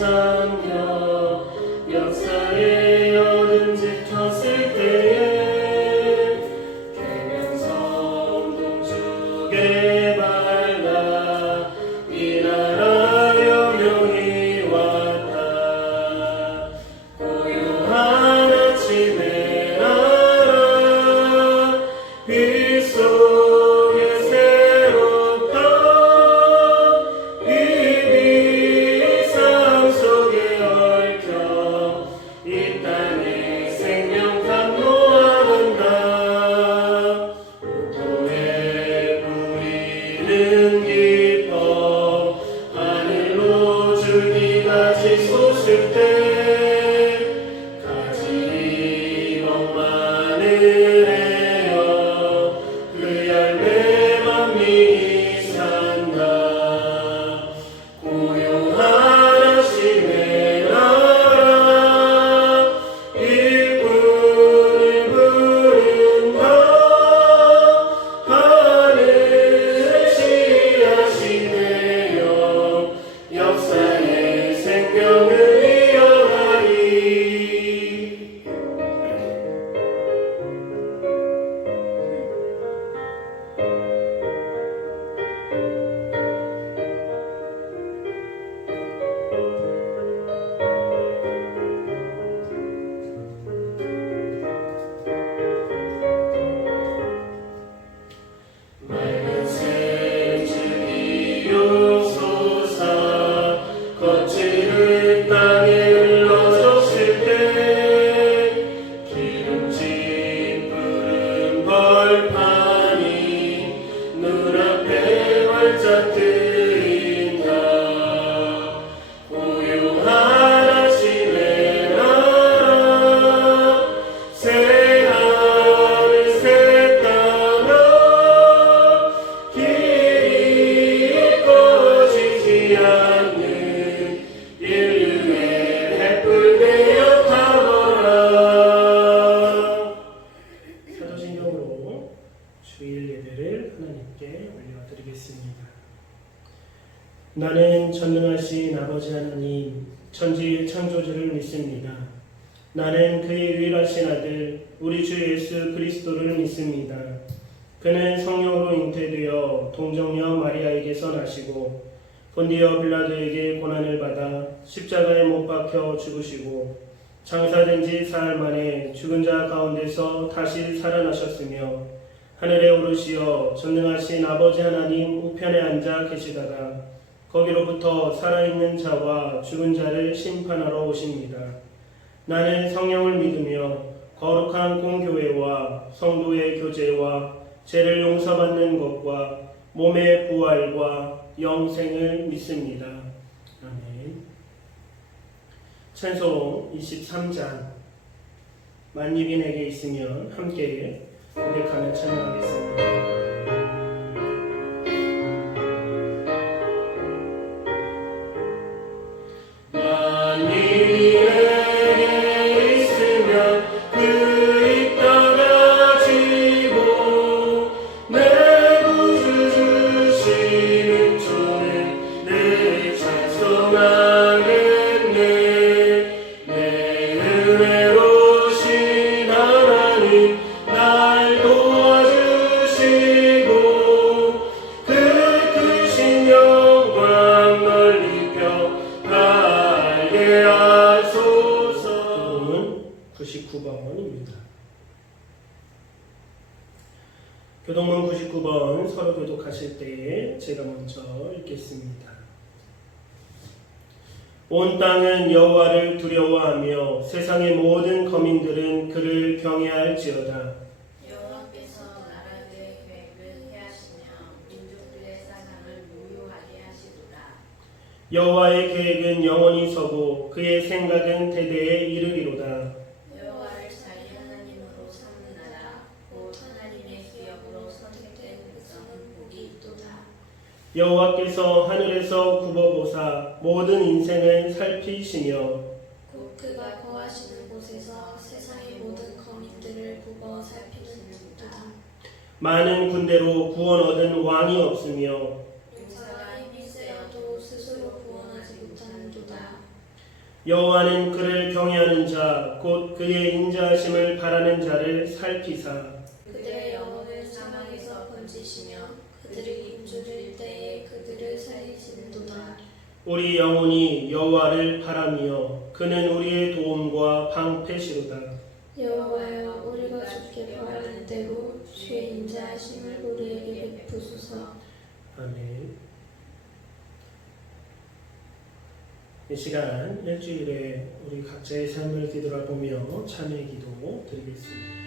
삼겨 역사에 얻은지 텄을 때에 계명성 동쪽에 발라 이 나라 영영이 왔다. 고요한 아침에 나라 빛 속에 새롭다. 이 비상 속에 얽혀 이 땅의 생명 감노하는다. 도에 뿌리는 기뻐 하늘로 줄기같이 솟을 때 가지 멍마늘에여 그 열매 만민이 산다. 고요한 아침에 나라 일꾼을 부른다. 하늘 씨앗이 되어 역사의 생명을 이어가리. 맑은 새줄기요 솟아 거칠은 땅에 흘러졌을 때 기름진 푸른 벌판이 눈앞에 활짝 뜨인다. 고요한 아침에 나라 새하늘 새 따라 길이 꺼지지 않는 인류의 햇불 되어 타거라. 사도신경으로 주일 예배를 하나님께 올려드리겠습니다. 나는 전능하신 아버지 하나님 천지 창조주를 믿습니다. 나는 그의 유일하신 아들 우리 주 예수 그리스도를 믿습니다. 그는 성령으로 잉태되어 동정녀 마리아에게서 나시고 본디어 빌라도에게 고난을 받아 십자가에 못 박혀 죽으시고 장사된 지 사흘 만에 죽은 자 가운데서 다시 살아나셨으며 하늘에 오르시어 전능하신 아버지 하나님 우편에 앉아 계시다가 거기로부터 살아있는 자와 죽은 자를 심판하러 오십니다. 나는 성령을 믿으며 거룩한 공교회와 성도의 교제와 죄를 용서받는 것과 몸의 부활과 영생을 믿습니다. 아멘. 찬송 23장 만입이 내게 있으면 함께 고백하며 찬양하겠습니다. 교동문 99번 서로 교독하실 때에 제가 먼저 읽겠습니다. 온 땅은 여호와를 두려워하며 세상의 모든 거민들은 그를 경외할지어다. 여호와께서 나라들의 계획을 해하시며 민족들의 사상을 무효하게 하시도다. 여호와의 계획은 영원히 서고 그의 생각은 대대에 이르리로다. 여호와를 자기 하나님으로 삼는 나라 곧 하나님의 기업으로 선택된 백성은 복이 있도다. 여호와께서 하늘에서 굽어보사 모든 인생을 살피시며 곧 그가 거하시는 곳에서 세상의 모든 거민들을 굽어 살피는 주도다. 많은 군대로 구원 얻은 왕이 없으며 용사가 힘이 세어도 스스로 구원하지 못하는 도다. 여호와는 그를 경외하는 자 곧 그의 인자하심을 바라는 자를 살피사 그들의 영혼을 사망에서 건지시며 그들이 굶주릴 때에 그들을 살리시는도다. 우리 영혼이 여호와를 바라며 그는 우리의 도움과 방패시로다. 여호와여, 우리가 주께 바라는 대로 주의 인자하심을 우리에게 베푸소서. 아멘. 이 시간 일주일에 우리 각자의 삶을 뒤돌아보며 참회 기도 드리겠습니다.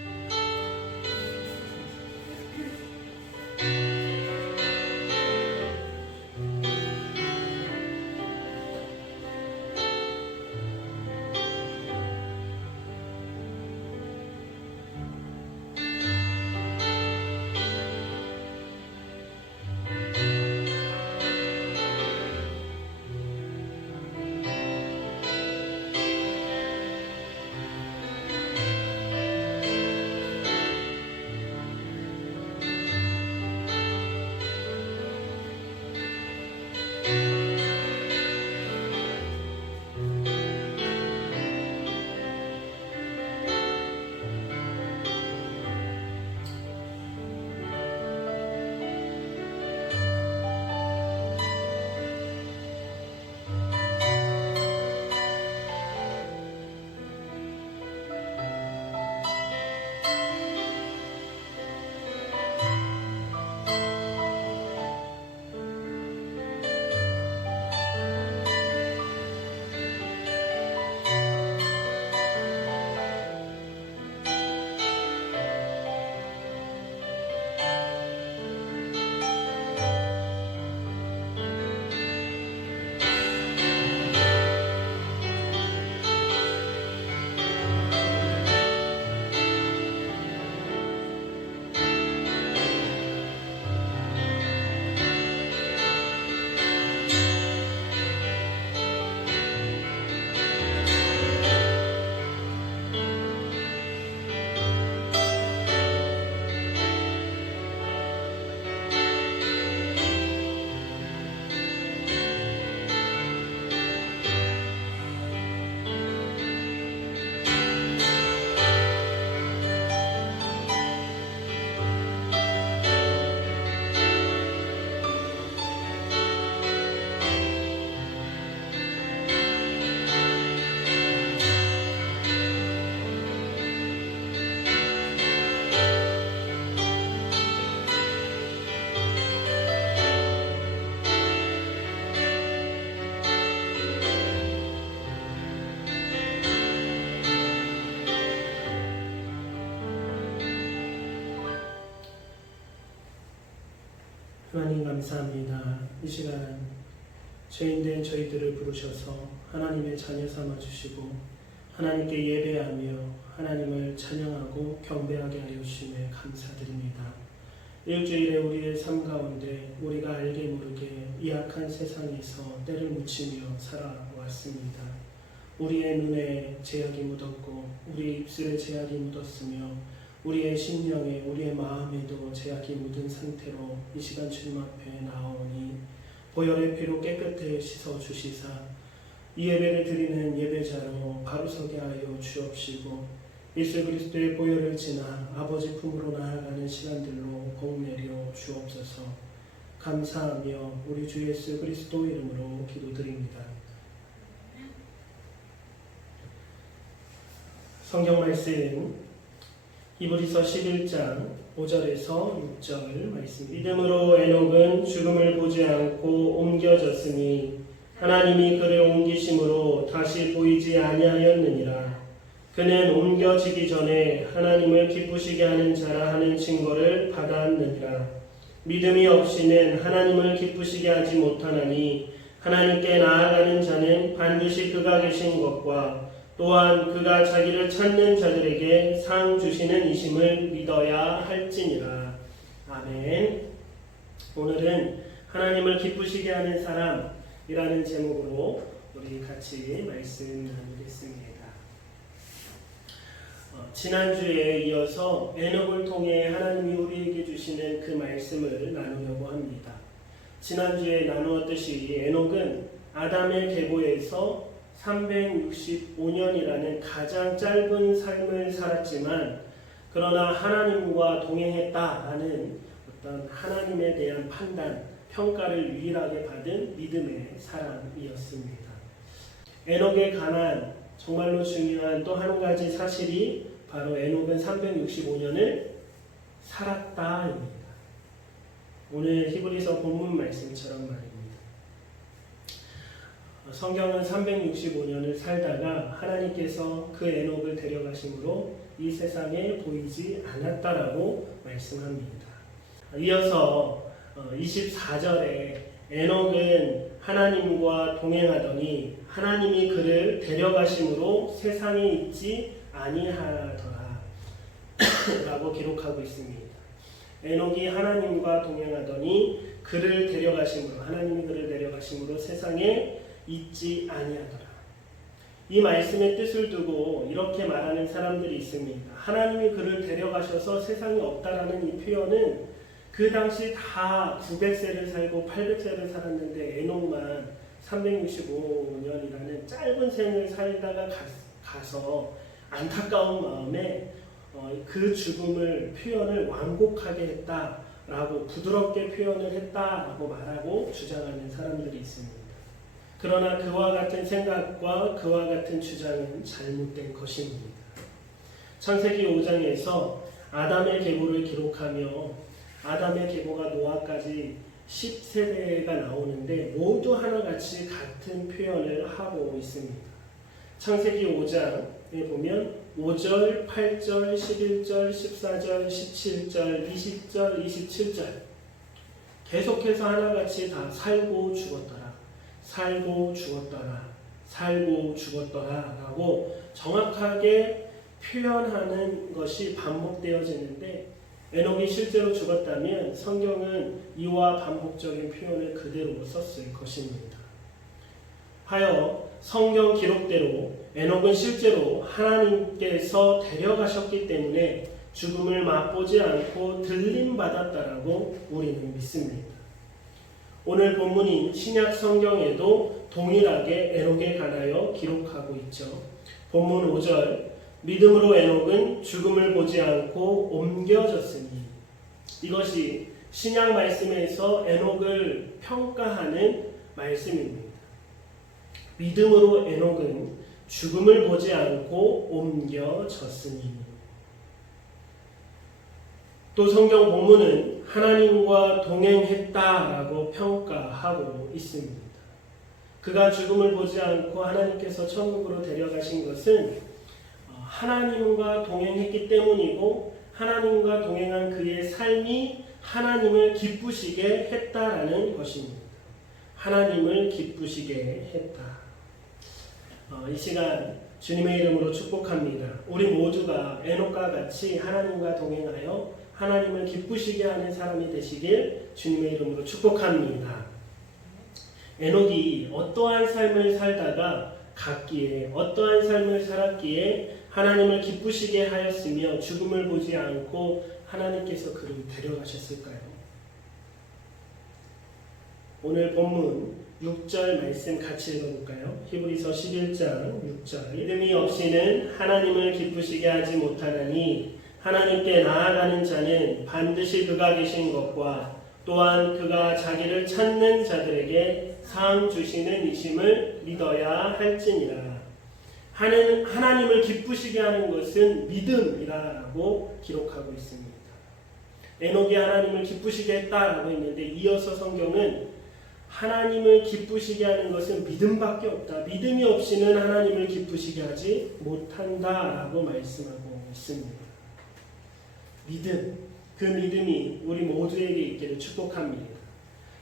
하나님 감사합니다. 이 시간 죄인된 저희들을 부르셔서 하나님의 자녀 삼아주시고 하나님께 예배하며 하나님을 찬양하고 경배하게 하여 주심에 감사드립니다. 일주일에 우리의 삶 가운데 우리가 알게 모르게 이 악한 세상에서 때를 묻히며 살아왔습니다. 우리의 눈에 제약이 묻었고 우리의 입술에 제약이 묻었으며 우리의 심령에 우리의 마음에도 제약이 묻은 상태로 이 시간 주님 앞에 나오니 보혈의 피로 깨끗해 씻어주시사 이 예배를 드리는 예배자로 바로 서게 하여 주옵시고 예수 그리스도의 보혈을 지나 아버지 품으로 나아가는 시간들로 복내려 주옵소서. 감사하며 우리 주 예수 그리스도 이름으로 기도드립니다. 성경 말씀 히브리서 11장 5절에서 6절 말씀. 믿음으로 에녹은 죽음을 보지 않고 옮겨졌으니 하나님이 그를 옮기심으로 다시 보이지 아니하였느니라. 그는 옮겨지기 전에 하나님을 기쁘시게 하는 자라 하는 징벌을 받았느니라. 믿음이 없이는 하나님을 기쁘시게 하지 못하나니 하나님께 나아가는 자는 반드시 그가 계신 것과 또한 그가 자기를 찾는 자들에게 상 주시는 이심을 믿어야 할지니라. 아멘. 오늘은 하나님을 기쁘시게 하는 사람이라는 제목으로 우리 같이 말씀 나누겠습니다. 지난주에 이어서 에녹을 통해 하나님이 우리에게 주시는 그 말씀을 나누려고 합니다. 지난주에 나누었듯이 에녹은 아담의 계보에서 365년이라는 가장 짧은 삶을 살았지만 그러나 하나님과 동행했다라는 어떤 하나님에 대한 판단, 평가를 유일하게 받은 믿음의 사람이었습니다. 에녹에 관한 정말로 중요한 또 한 가지 사실이 바로 에녹은 365년을 살았다입니다. 오늘 히브리서 본문 말씀처럼 말입니다. 성경은 365년을 살다가 하나님께서 그 에녹을 데려가심으로 이 세상에 보이지 않았다라고 말씀합니다. 이어서 24절에 에녹은 하나님과 동행하더니 하나님이 그를 데려가심으로 세상에 있지 아니하더라 라고 기록하고 있습니다. 에녹이 하나님과 동행하더니 그를 데려가심으로, 하나님이 그를 데려가심으로 세상에 있지 아니하더라. 이 말씀의 뜻을 두고 이렇게 말하는 사람들이 있습니다. 하나님이 그를 데려가셔서 세상이 없다라는 이 표현은 그 당시 다 900세를 살고 800세를 살았는데 에녹만 365년이라는 짧은 생을 살다가 가서 안타까운 마음에 그 죽음을 표현을 완곡하게 했다라고, 부드럽게 표현을 했다라고 말하고 주장하는 사람들이 있습니다. 그러나 그와 같은 생각과 그와 같은 주장은 잘못된 것입니다. 창세기 5장에서 아담의 계보를 기록하며 아담의 계보가 노아까지 10세대가 나오는데 모두 하나같이 같은 표현을 하고 있습니다. 창세기 5장에 보면 5절, 8절, 11절, 14절, 17절, 20절, 27절 계속해서 하나같이 다 살고 죽었더라, 살고 죽었더라, 살고 죽었더라 라고 정확하게 표현하는 것이 반복되어지는데 에녹이 실제로 죽었다면 성경은 이와 반복적인 표현을 그대로 썼을 것입니다. 하여 성경 기록대로 에녹은 실제로 하나님께서 데려가셨기 때문에 죽음을 맛보지 않고 들림받았다라고 우리는 믿습니다. 오늘 본문인 신약 성경에도 동일하게 에녹에 관하여 기록하고 있죠. 본문 5절, 믿음으로 에녹은 죽음을 보지 않고 옮겨졌으니, 이것이 신약 말씀에서 에녹을 평가하는 말씀입니다. 믿음으로 에녹은 죽음을 보지 않고 옮겨졌으니. 또 성경 본문은 하나님과 동행했다라고 평가하고 있습니다. 그가 죽음을 보지 않고 하나님께서 천국으로 데려가신 것은 하나님과 동행했기 때문이고 하나님과 동행한 그의 삶이 하나님을 기쁘시게 했다라는 것입니다. 하나님을 기쁘시게 했다. 이 시간 주님의 이름으로 축복합니다. 우리 모두가 에녹과 같이 하나님과 동행하여 하나님을 기쁘시게 하는 사람이 되시길 주님의 이름으로 축복합니다. 에녹이 어떠한 삶을 살다가 갔기에, 어떠한 삶을 살았기에 하나님을 기쁘시게 하였으며 죽음을 보지 않고 하나님께서 그를 데려가셨을까요? 오늘 본문 6절 말씀 같이 읽어볼까요? 히브리서 11장 6절, 믿음이 없이는 하나님을 기쁘시게 하지 못하나니 하나님께 나아가는 자는 반드시 그가 계신 것과 또한 그가 자기를 찾는 자들에게 상 주시는 이심을 믿어야 할지니라. 하나님을 기쁘시게 하는 것은 믿음이라고 기록하고 있습니다. 에녹이 하나님을 기쁘시게 했다라고 했는데 이어서 성경은 하나님을 기쁘시게 하는 것은 믿음밖에 없다, 믿음이 없이는 하나님을 기쁘시게 하지 못한다라고 말씀하고 있습니다. 믿음, 그 믿음이 우리 모두에게 있기를 축복합니다.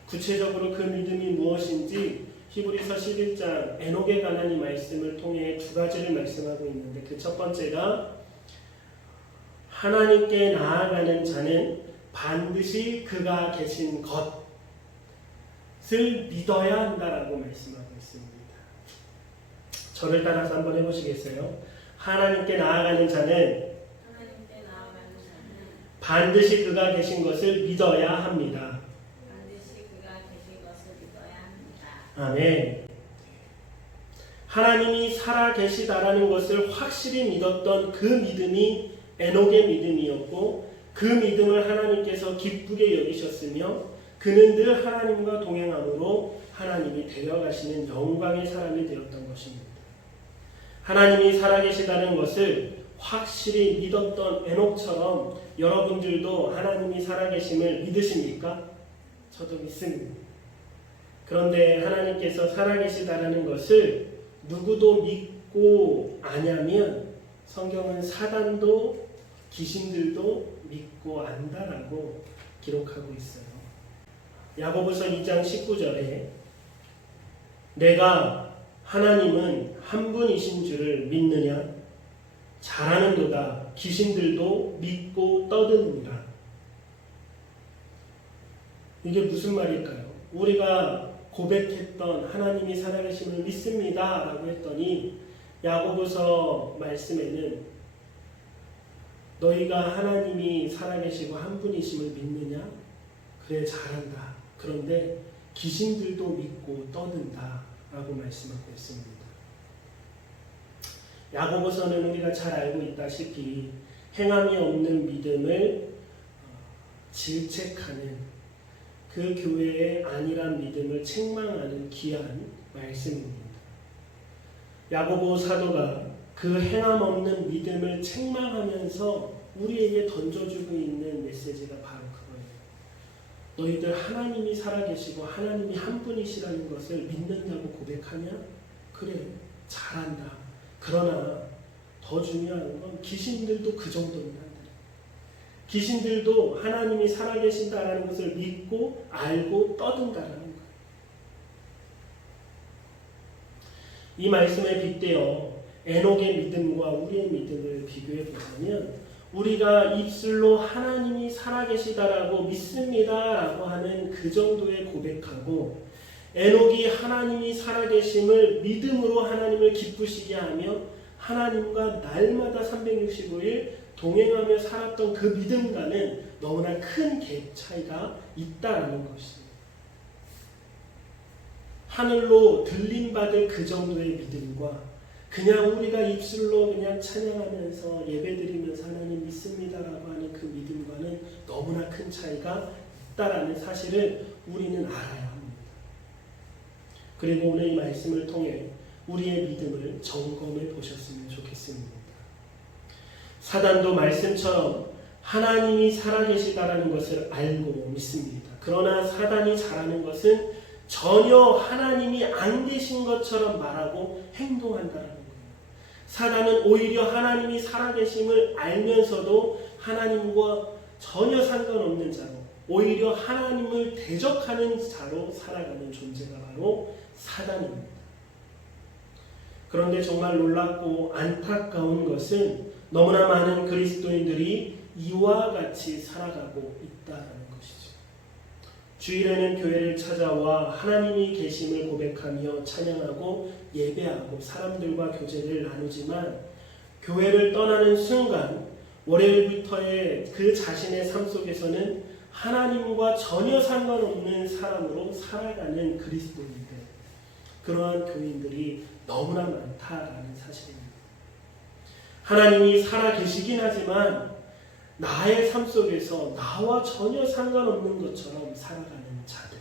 구체적으로 그 믿음이 무엇인지 히브리서 11장 에녹에 관한 이 말씀을 통해 두 가지를 말씀하고 있는데, 그 첫 번째가 하나님께 나아가는 자는 반드시 그가 계신 것을 믿어야 한다라고 말씀하고 있습니다. 저를 따라서 한번 해보시겠어요? 하나님께 나아가는 자는 반드시 그가 계신 것을 믿어야 합니다. 아멘. 하나님이 살아계시다라는 것을 확실히 믿었던 그 믿음이 에녹의 믿음이었고 그 믿음을 하나님께서 기쁘게 여기셨으며 그는 늘 하나님과 동행함으로 하나님이 데려가시는 영광의 사람이 되었던 것입니다. 하나님이 살아계시다는 것을 확실히 믿었던 에녹처럼 여러분들도 하나님이 살아계심을 믿으십니까? 저도 믿습니다. 그런데 하나님께서 살아계시다는 것을 누구도 믿고 아냐면 성경은 사단도 귀신들도 믿고 안다라고 기록하고 있어요. 야고보서 2장 19절에 내가 하나님은 한 분이신 줄을 믿느냐? 잘하는도다. 귀신들도 믿고 떠드느니라. 이게 무슨 말일까요? 우리가 고백했던 하나님이 살아계심을 믿습니다 라고 했더니 야고보서 말씀에는 너희가 하나님이 살아계시고 한 분이심을 믿느냐? 그래 잘한다. 그런데 귀신들도 믿고 떠든다 라고 말씀하고 있습니다. 야고보서는 우리가 잘 알고 있다시피 행함이 없는 믿음을 질책하는 그 교회의 안일한 믿음을 책망하는 귀한 말씀입니다. 야고보 사도가 그 행함 없는 믿음을 책망하면서 우리에게 던져주고 있는 메시지가 바로 그거예요. 너희들 하나님이 살아계시고 하나님이 한 분이시라는 것을 믿는다고 고백하냐? 그래, 잘한다. 그러나 더 중요한 건 귀신들도 그 정도는 한다. 귀신들도 하나님이 살아계신다라는 것을 믿고 알고 떠든다라는 거예요. 이 말씀에 빗대어 에녹의 믿음과 우리의 믿음을 비교해 보자면 우리가 입술로 하나님이 살아계시다라고 믿습니다라고 하는 그 정도의 고백하고 에녹이 하나님이 살아계심을 믿음으로 하나님을 기쁘시게 하며 하나님과 날마다 365일 동행하며 살았던 그 믿음과는 너무나 큰 갭 차이가 있다라는 것입니다. 하늘로 들림받을 그 정도의 믿음과 그냥 우리가 입술로 그냥 찬양하면서 예배드리면서 하나님 믿습니다라고 하는 그 믿음과는 너무나 큰 차이가 있다라는 사실을 우리는 알아야 합니다. 그리고 오늘 이 말씀을 통해 우리의 믿음을 점검해 보셨으면 좋겠습니다. 사단도 말씀처럼 하나님이 살아계시다라는 것을 알고 믿습니다. 그러나 사단이 잘하는 것은 전혀 하나님이 안 계신 것처럼 말하고 행동한다는 거예요. 사단은 오히려 하나님이 살아계심을 알면서도 하나님과 전혀 상관없는 자로 오히려 하나님을 대적하는 자로 살아가는 존재가 바로 사단입니다. 그런데 정말 놀랍고 안타까운 것은 너무나 많은 그리스도인들이 이와 같이 살아가고 있다는 것이죠. 주일에는 교회를 찾아와 하나님이 계심을 고백하며 찬양하고 예배하고 사람들과 교제를 나누지만 교회를 떠나는 순간 월요일부터의 그 자신의 삶 속에서는 하나님과 전혀 상관없는 사람으로 살아가는 그리스도인들, 그러한 교인들이 너무나 많다라는 사실입니다. 하나님이 살아계시긴 하지만 나의 삶 속에서 나와 전혀 상관없는 것처럼 살아가는 자들.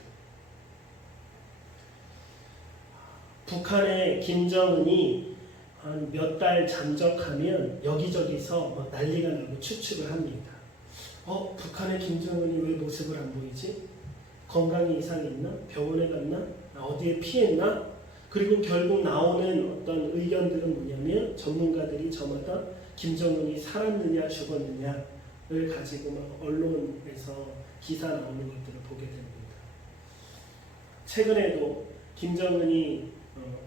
북한의 김정은이 한 몇 달 잠적하면 여기저기서 난리가 나고 추측을 합니다. 북한의 김정은이 왜 모습을 안 보이지? 건강에 이상이 있나? 병원에 갔나? 어디에 피했나? 그리고 결국 나오는 어떤 의견들은 뭐냐면 전문가들이 저마다 김정은이 살았느냐 죽었느냐를 가지고 막 언론에서 기사 나오는 것들을 보게 됩니다. 최근에도 김정은이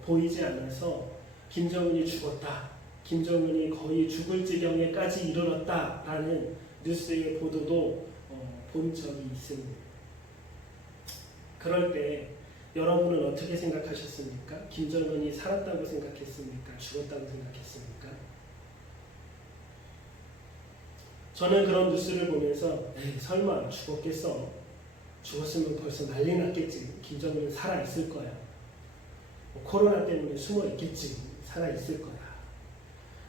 보이지 않아서 김정은이 죽었다, 김정은이 거의 죽을 지경에까지 이르렀다라는 뉴스의 보도도 본 적이 있습니다. 그럴 때 여러분은 어떻게 생각하셨습니까? 김정은이 살았다고 생각했습니까? 죽었다고 생각했습니까? 저는 그런 뉴스를 보면서 설마 죽었겠어? 죽었으면 벌써 난리 났겠지. 김정은은 살아있을 거야. 코로나 때문에 숨어 있겠지. 살아 있을 거야.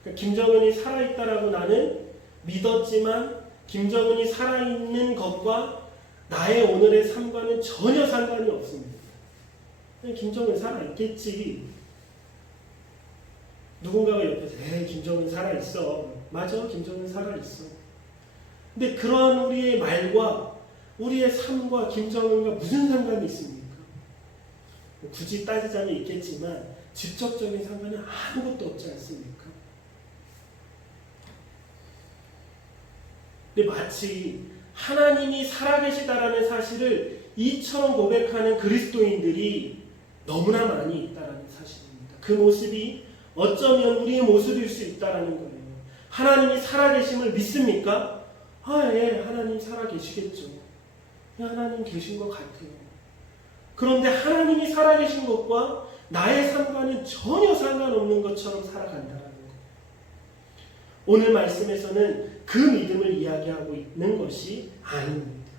그러니까 김정은이 살아 있다라고 나는 믿었지만 김정은이 살아 있는 것과 나의 오늘의 삶과는 전혀 상관이 없습니다. 김정은 살아 있겠지. 누군가가 옆에서 김정은 살아 있어. 맞아, 김정은 살아 있어. 근데 그러한 우리의 말과 우리의 삶과 김정은과 무슨 상관이 있습니까? 굳이 따지자면 있겠지만 직접적인 상관은 아무것도 없지 않습니까? 근데 마치 하나님이 살아계시다라는 사실을 이처럼 고백하는 그리스도인들이 너무나 많이 있다라는 사실입니다. 그 모습이 어쩌면 우리의 모습일 수 있다라는 거예요. 하나님이 살아계심을 믿습니까? 예, 하나님 살아계시겠죠. 하나님 계신 것 같아요. 그런데 하나님이 살아계신 것과 나의 삶과는 전혀 상관없는 것처럼 살아간다는 것. 오늘 말씀에서는 그 믿음을 이야기하고 있는 것이 아닙니다.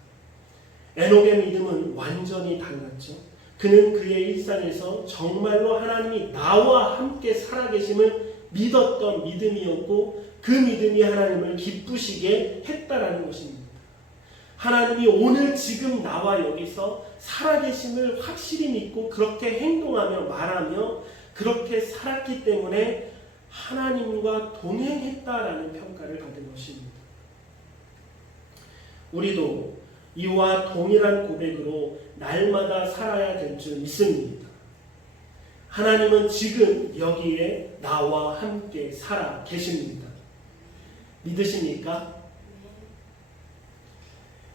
에녹의 믿음은 완전히 달랐죠. 그는 그의 일상에서 정말로 하나님이 나와 함께 살아계심을 믿었던 믿음이었고 그 믿음이 하나님을 기쁘시게 했다라는 것입니다. 하나님이 오늘 지금 나와 여기서 살아계심을 확실히 믿고 그렇게 행동하며 말하며 그렇게 살았기 때문에 하나님과 동행했다라는 평가를 받은 것입니다. 우리도 이와 동일한 고백으로 날마다 살아야 될 줄 믿습니다. 하나님은 지금 여기에 나와 함께 살아 계십니다. 믿으십니까?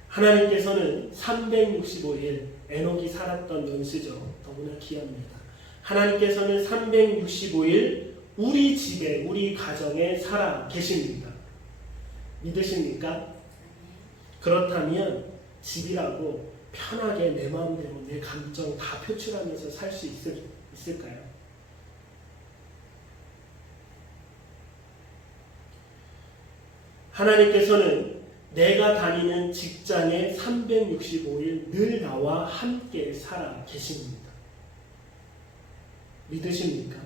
하나님께서는 365일 에녹이 살았던 연수죠. 너무나 귀합니다. 하나님께서는 365일 우리 집에 우리 가정에 살아 계십니다. 믿으십니까? 그렇다면 집이라고 편하게 내 마음대로 내 감정 다 표출하면서 살 수 있을까요? 하나님께서는 내가 다니는 직장에 365일 늘 나와 함께 살아 계십니다. 믿으십니까?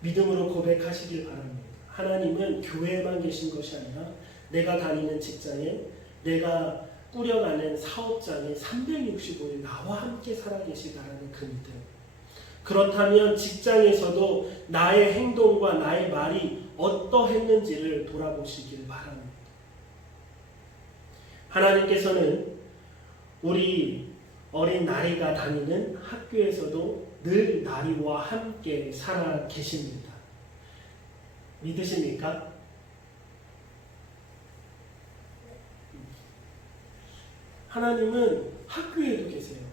믿음으로 고백하시길 바랍니다. 하나님은 교회에만 계신 것이 아니라 내가 다니는 직장에 내가 꾸려가는 사업장에 365일 나와 함께 살아계시다라는 그 믿음. 그렇다면 직장에서도 나의 행동과 나의 말이 어떠했는지를 돌아보시길 바랍니다. 하나님께서는 우리 어린 나리가 다니는 학교에서도 늘 나리와 함께 살아 계십니다. 믿으십니까? 하나님은 학교에도 계세요.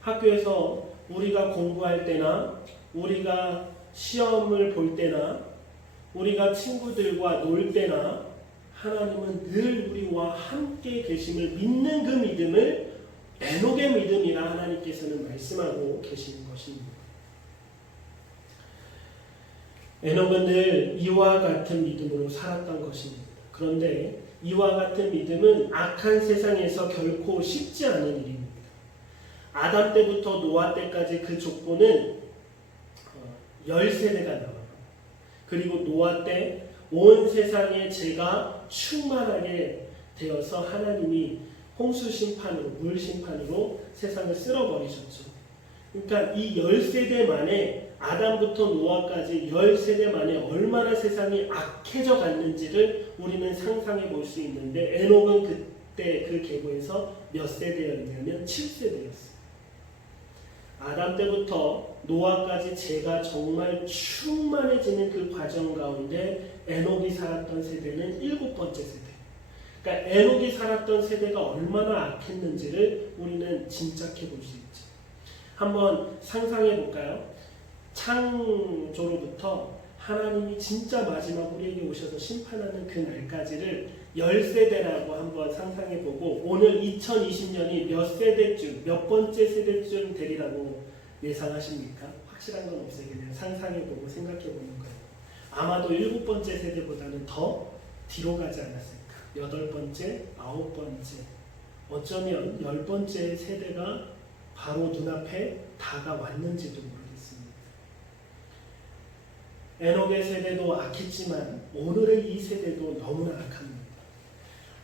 학교에서 우리가 공부할 때나 우리가 시험을 볼 때나 우리가 친구들과 놀 때나 하나님은 늘 우리와 함께 계심을 믿는 그 믿음을 에녹의 믿음이라 하나님께서는 말씀하고 계시는 것입니다. 에녹은 늘 이와 같은 믿음으로 살았던 것입니다. 그런데 이와 같은 믿음은 악한 세상에서 결코 쉽지 않은 일입니다. 아담 때부터 노아 때까지 그 족보는 10세대가 나와요. 그리고 노아 때 온 세상에 죄가 충만하게 되어서 하나님이 홍수 심판으로, 물 심판으로 세상을 쓸어버리셨죠. 그러니까 이 10세대 만에 아담부터 노아까지 10세대 만에 얼마나 세상이 악해져 갔는지를 우리는 상상해 볼 수 있는데 에녹은 그때 그 계보에서 몇 세대였냐면 7세대였어요. 아담 때부터 노아까지 죄가 정말 충만해지는 그 과정 가운데 에녹이 살았던 세대는 7번째 세대. 그러니까 에녹이 살았던 세대가 얼마나 악했는지를 우리는 짐작해 볼 수 있죠. 한번 상상해 볼까요? 창조로부터 하나님이 진짜 마지막 우리에게 오셔서 심판하는 그 날까지를 10세대라고 한번 상상해 보고 오늘 2020년이 몇 세대쯤, 몇 번째 세대쯤 되리라고 예상하십니까? 확실한 건 없어요. 그냥 상상해 보고 생각해 보는 거예요. 아마도 7번째 세대보다는 더 뒤로 가지 않았을까? 8번째, 9번째, 어쩌면 10번째 세대가 바로 눈앞에 다가왔는지도 모르겠습니다. 에녹의 세대도 악했지만 오늘의 이 세대도 너무나 악합니다.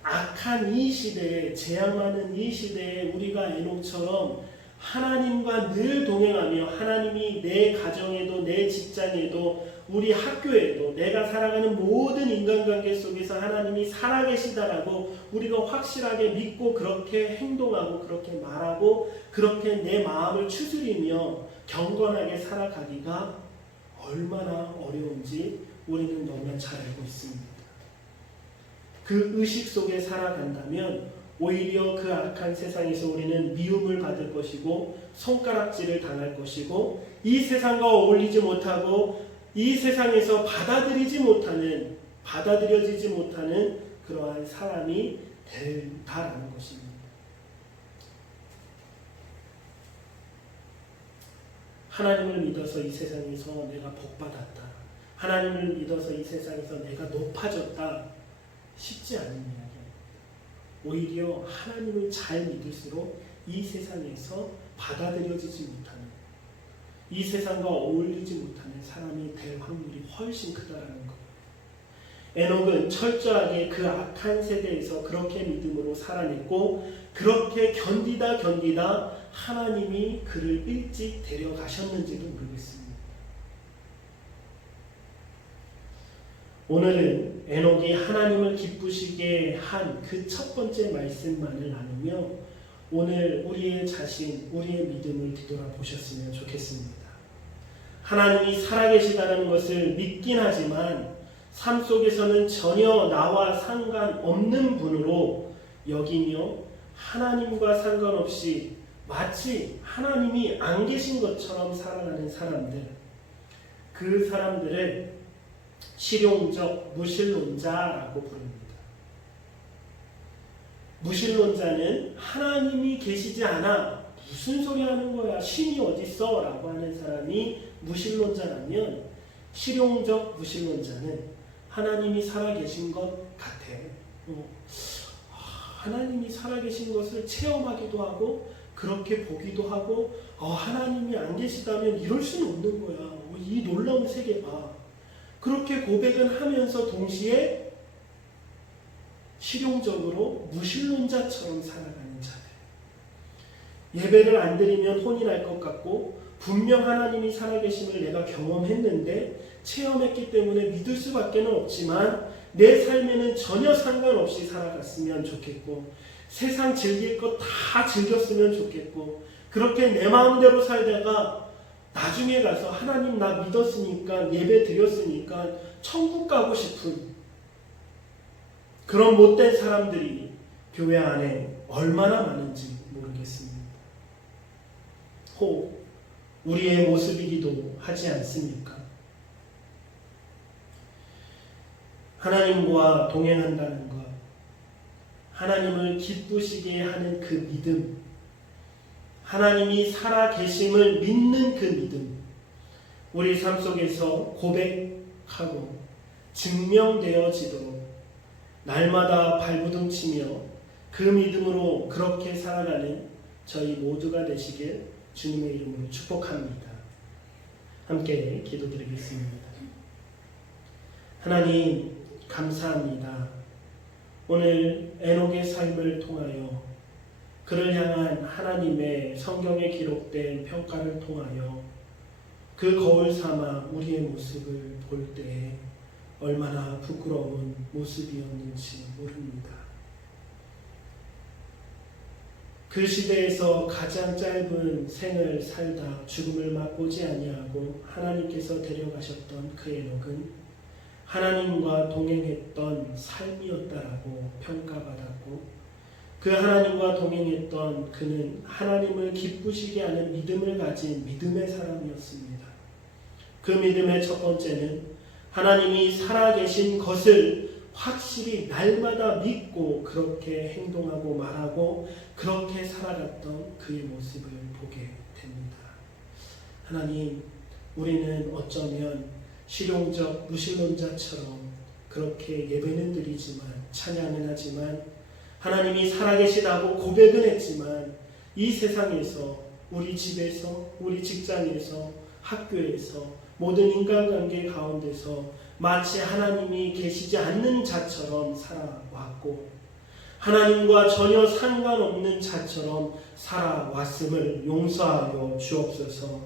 악한 이 시대에, 재앙 많은 이 시대에 우리가 에녹처럼 하나님과 늘 동행하며 하나님이 내 가정에도 내 직장에도 우리 학교에도 내가 살아가는 모든 인간관계 속에서 하나님이 살아계시다라고 우리가 확실하게 믿고 그렇게 행동하고 그렇게 말하고 그렇게 내 마음을 추스리며 경건하게 살아가기가 얼마나 어려운지 우리는 너무나 잘 알고 있습니다. 그 의식 속에 살아간다면 오히려 그 악한 세상에서 우리는 미움을 받을 것이고 손가락질을 당할 것이고 이 세상과 어울리지 못하고 이 세상에서 받아들여지지 못하는 그러한 사람이 된다라는 것입니다. 하나님을 믿어서 이 세상에서 내가 복받았다. 하나님을 믿어서 이 세상에서 내가 높아졌다. 쉽지 않은 이야기입니다. 오히려 하나님을 잘 믿을수록 이 세상에서 받아들여지지 못하는, 이 세상과 어울리지 못하는 사람이 될 확률이 훨씬 크다라는 것. 에녹은 철저하게 그 악한 세대에서 그렇게 믿음으로 살아냈고 그렇게 견디다 하나님이 그를 일찍 데려가셨는지도 모르겠습니다. 오늘은 에녹이 하나님을 기쁘시게 한 그 첫 번째 말씀만을 나누며 오늘 우리의 자신, 우리의 믿음을 뒤돌아보셨으면 좋겠습니다. 하나님이 살아계시다는 것을 믿긴 하지만 삶 속에서는 전혀 나와 상관없는 분으로 여기며 하나님과 상관없이 마치 하나님이 안 계신 것처럼 살아가는 사람들, 그 사람들을 실용적 무신론자라고 부릅니다. 무신론자는 하나님이 계시지 않아 무슨 소리 하는 거야, 신이 어딨어? 라고 하는 사람이 무신론자라면 실용적 무신론자는 하나님이 살아계신 것 같아. 하나님이 살아계신 것을 체험하기도 하고 그렇게 보기도 하고 하나님이 안 계시다면 이럴 수는 없는 거야. 이 놀라운 세계 봐. 그렇게 고백은 하면서 동시에 실용적으로 무신론자처럼 살아가는 자들. 예배를 안 드리면 혼이 날 것 같고 분명 하나님이 살아계심을 내가 경험했는데 체험했기 때문에 믿을 수밖에 없지만 내 삶에는 전혀 상관없이 살아갔으면 좋겠고 세상 즐길 것 다 즐겼으면 좋겠고 그렇게 내 마음대로 살다가 나중에 가서 하나님 나 믿었으니까 예배 드렸으니까 천국 가고 싶은 그런 못된 사람들이 교회 안에 얼마나 많은지 모르겠습니다. 혹 우리의 모습이기도 하지 않습니까? 하나님과 동행한다는 것, 하나님을 기쁘시게 하는 그 믿음, 하나님이 살아계심을 믿는 그 믿음, 우리 삶 속에서 고백하고 증명되어지도록 날마다 발부둥치며 그 믿음으로 그렇게 살아가는 저희 모두가 되시길 주님의 이름으로 축복합니다. 함께 기도드리겠습니다. 하나님 감사합니다. 오늘 에녹의 삶을 통하여 그를 향한 하나님의 성경에 기록된 평가를 통하여 그 거울 삼아 우리의 모습을 볼 때에 얼마나 부끄러운 모습이었는지 모릅니다. 그 시대에서 가장 짧은 생을 살다 죽음을 맛보지 아니하고 하나님께서 데려가셨던 그 에녹은 하나님과 동행했던 삶이었다라고 평가받았고 그 하나님과 동행했던 그는 하나님을 기쁘시게 하는 믿음을 가진 믿음의 사람이었습니다. 그 믿음의 첫 번째는 하나님이 살아계신 것을 확실히 날마다 믿고 그렇게 행동하고 말하고 그렇게 살아갔던 그의 모습을 보게 됩니다. 하나님, 우리는 어쩌면 실용적 무신론자처럼 그렇게 예배는 드리지만 찬양은 하지만 하나님이 살아계시다고 고백은 했지만 이 세상에서 우리 집에서, 우리 직장에서, 학교에서, 모든 인간관계 가운데서 마치 하나님이 계시지 않는 자처럼 살아왔고 하나님과 전혀 상관없는 자처럼 살아왔음을 용서하여 주옵소서.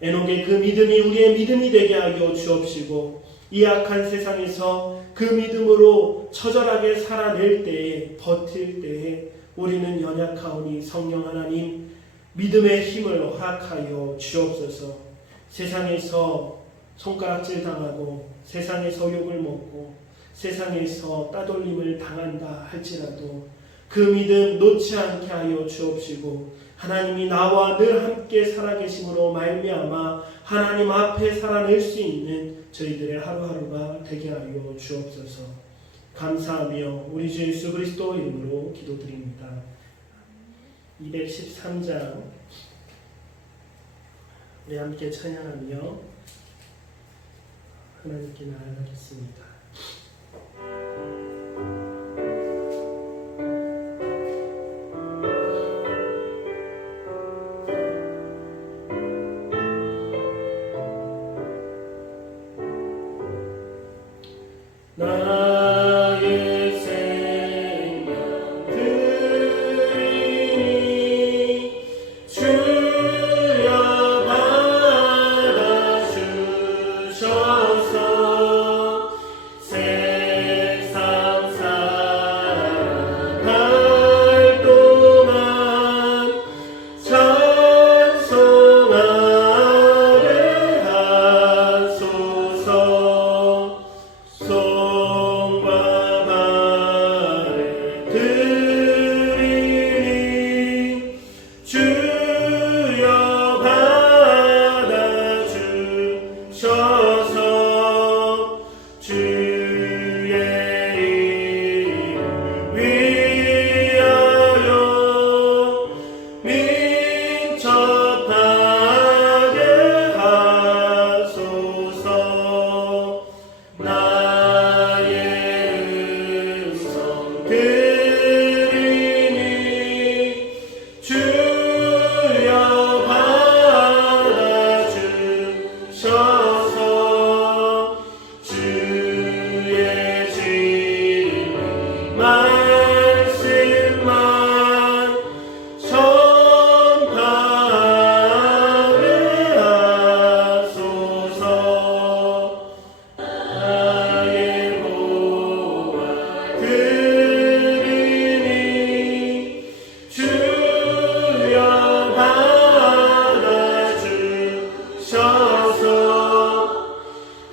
에녹의 그 믿음이 우리의 믿음이 되게 하여 주옵시고 이 악한 세상에서 그 믿음으로 처절하게 살아낼 때에, 버틸 때에 우리는 연약하오니 성령 하나님 믿음의 힘을 허락하여 주옵소서. 세상에서 손가락질 당하고 세상에서 욕을 먹고 세상에서 따돌림을 당한다 할지라도 그 믿음 놓지 않게 하여 주옵시고 하나님이 나와 늘 함께 살아계심으로 말미암아 하나님 앞에 살아낼 수 있는 저희들의 하루하루가 되게 하여 주옵소서. 감사하며 우리 주 예수 그리스도 이름으로 기도드립니다. 213장 우리 함께 찬양하며 하나님께 나아가겠습니다. 나의 생명 드리니 주여 받아주셔서 세상 살아갈 동안 찬송하게 하소서. 손과 발에 드리니 주여 받아주셔서 주의 이름 위하여 민첩하게 하소서. 나의 음성 드리니 주여 받아주셔서 주의 진리 말씀만 전파하게 하소서. 나의 보화 드리니 주여 받아주셔서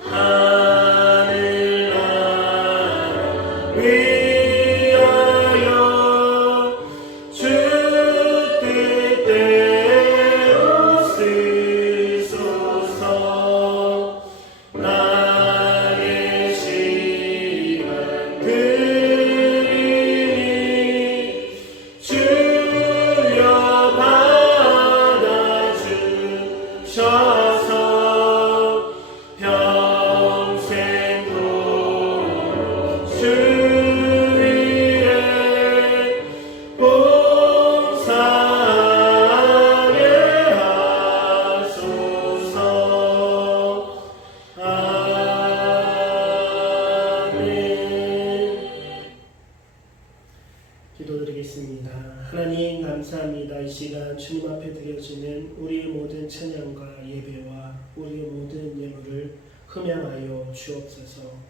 하늘나라 위하여 주 뜻대로 쓰소서. 나의 시간 드리니 주여 받아주셔서 평생 도록 주 위에 봉사하게 하소서. 아멘. 기도드리겠습니다. 하나님 감사합니다. 이 시간 주님 앞에 드려지는 우리의 모든 찬양과 예배와 우리의 모든 예물을 흠양하여 주옵소서.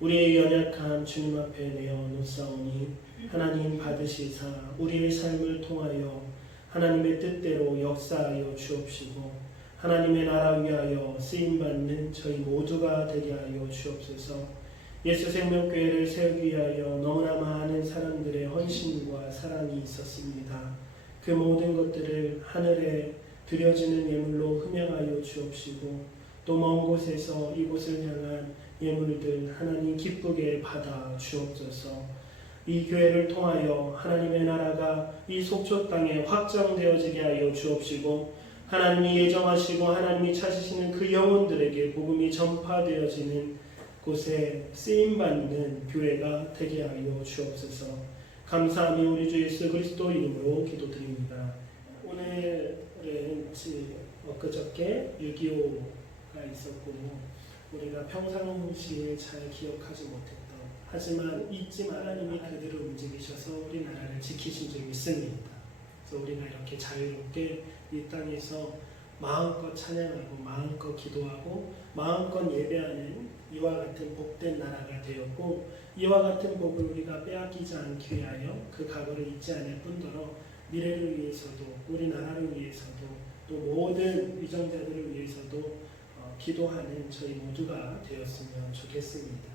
우리의 연약함 주님 앞에 내어놓사오니 하나님 받으시사 우리의 삶을 통하여 하나님의 뜻대로 역사하여 주옵시고 하나님의 나라 위하여 쓰임받는 저희 모두가 되게 하여 주옵소서. 예수 생명교회를 세우기 위하여 너무나 많은 사람들의 헌신과 사랑이 있었습니다. 그 모든 것들을 하늘에 드려지는 예물로 흠양하여 주옵시고 또 먼 곳에서 이곳을 향한 예물들 하나님 기쁘게 받아 주옵소서. 이 교회를 통하여 하나님의 나라가 이 속초 땅에 확장되어지게 하여 주옵시고 하나님이 예정하시고 하나님이 찾으시는 그 영혼들에게 복음이 전파되어지는 곳에 쓰임받는 교회가 되게 하여 주옵소서. 감사하며 우리 주 예수 그리스도 이름으로 기도드립니다. 오늘 엊그저께 6.25가 있었고 우리가 평상시에 잘 기억하지 못했던 하지만 잊지 하나님이 그들을 움직이셔서 우리나라를 지키신 줄 믿습니다. 그래서 우리가 이렇게 자유롭게 이 땅에서 마음껏 찬양하고 마음껏 기도하고 마음껏 예배하는 이와 같은 복된 나라가 되었고 이와 같은 복을 우리가 빼앗기지 않기 위하여 그 과거를 잊지 않을 뿐더러 미래를 위해서도 우리나라를 위해서도 또 모든 위정자들을 위해서도 기도하는 저희 모두가 되었으면 좋겠습니다.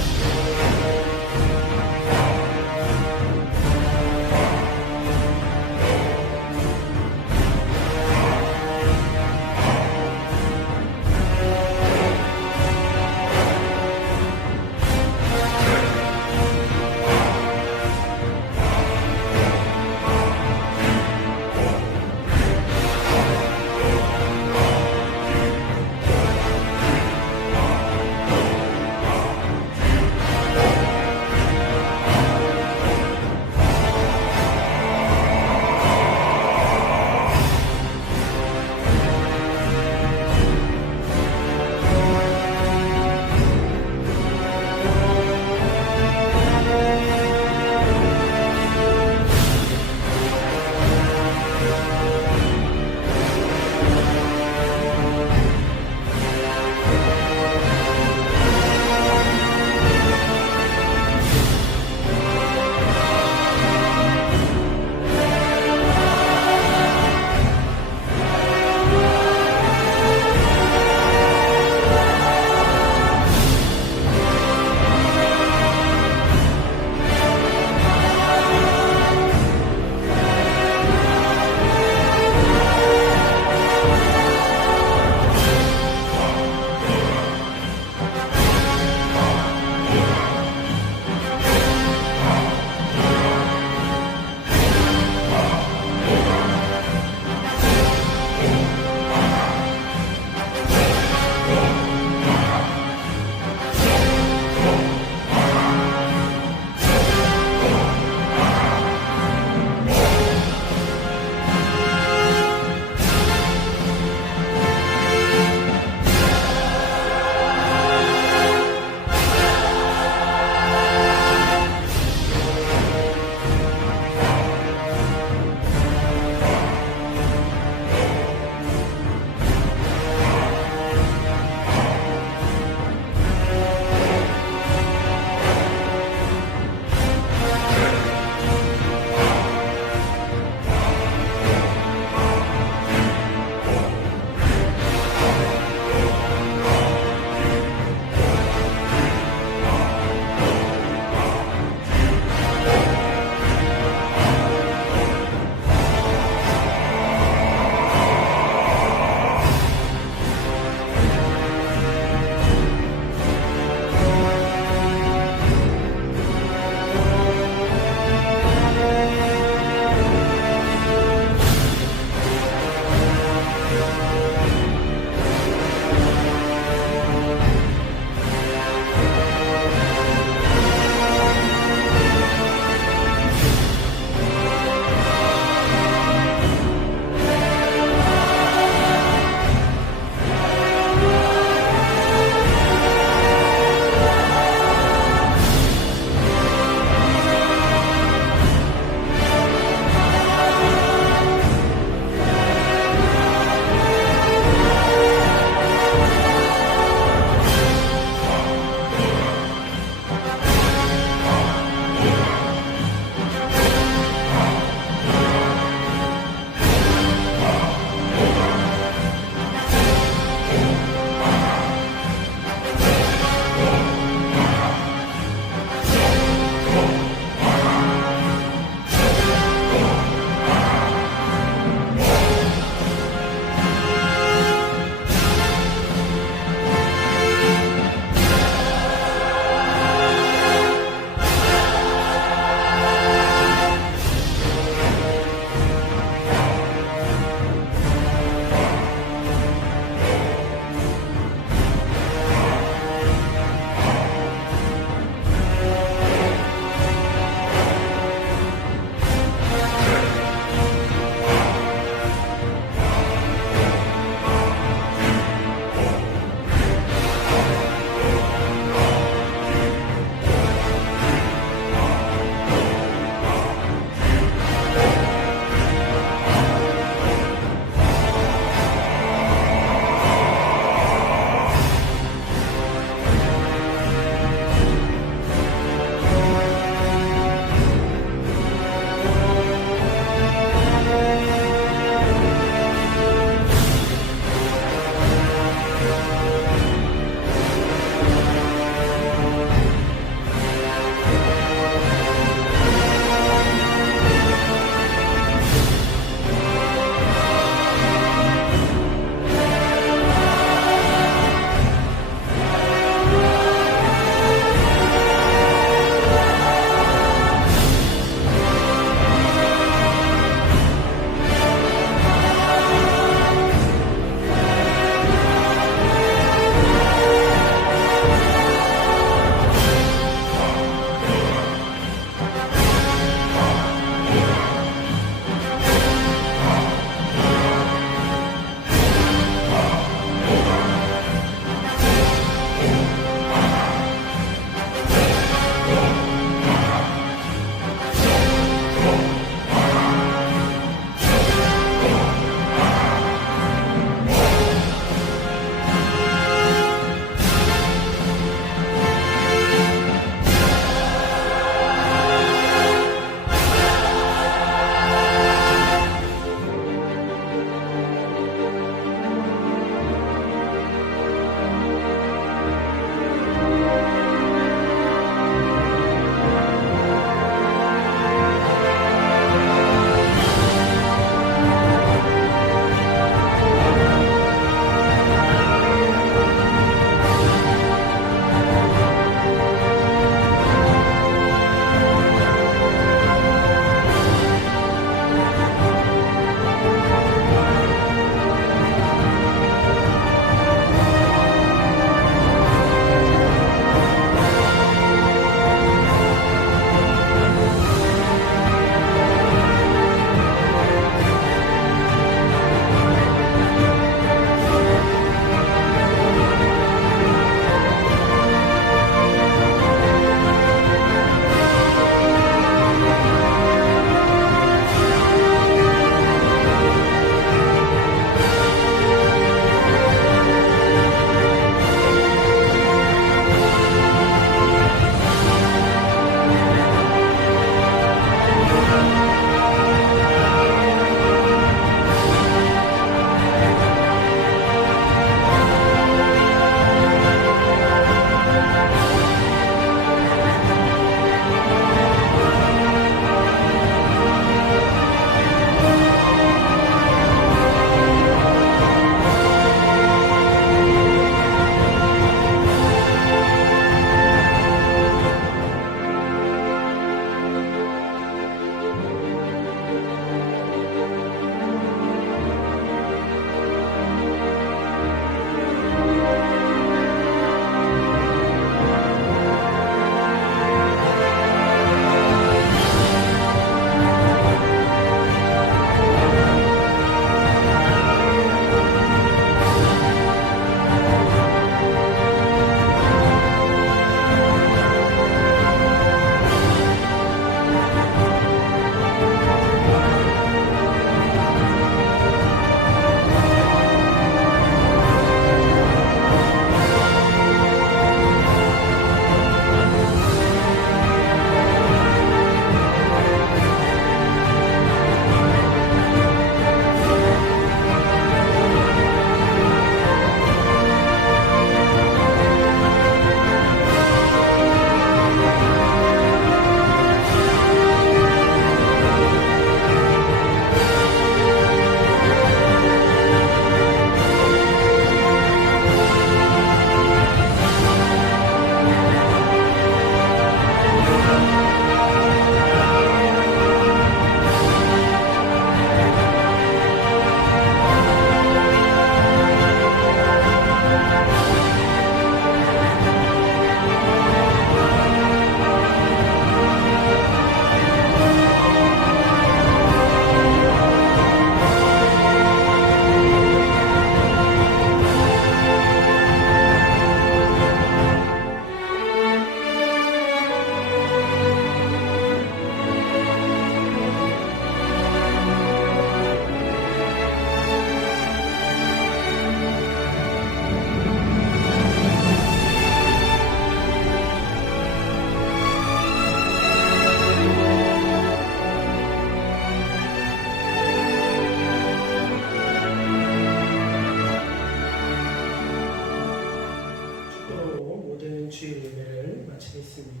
주일 예배를 마치겠습니다.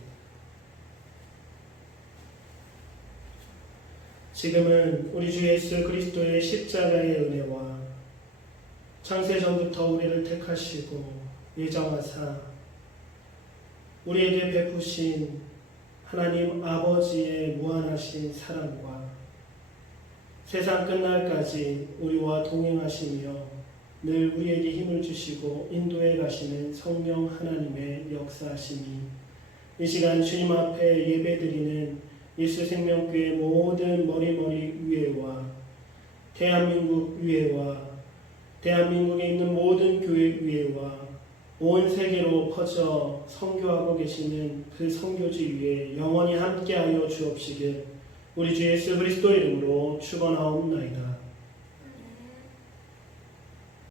지금은 우리 주 예수 그리스도의 십자가의 은혜와 창세전부터 우리를 택하시고 예정하사 우리에게 베푸신 하나님 아버지의 무한하신 사랑과 세상 끝날까지 우리와 동행하시며 늘 우리에게 힘을 주시고 인도해 가시는 성령 하나님의 역사하심이 이 시간 주님 앞에 예배드리는 예수생명교회 모든 머리머리 위에와 대한민국 위에와 대한민국에 있는 모든 교회 위에와 온 세계로 퍼져 선교하고 계시는 그 선교지 위에 영원히 함께하여 주옵시길 우리 주 예수 그리스도 이름으로 축원하옵나이다.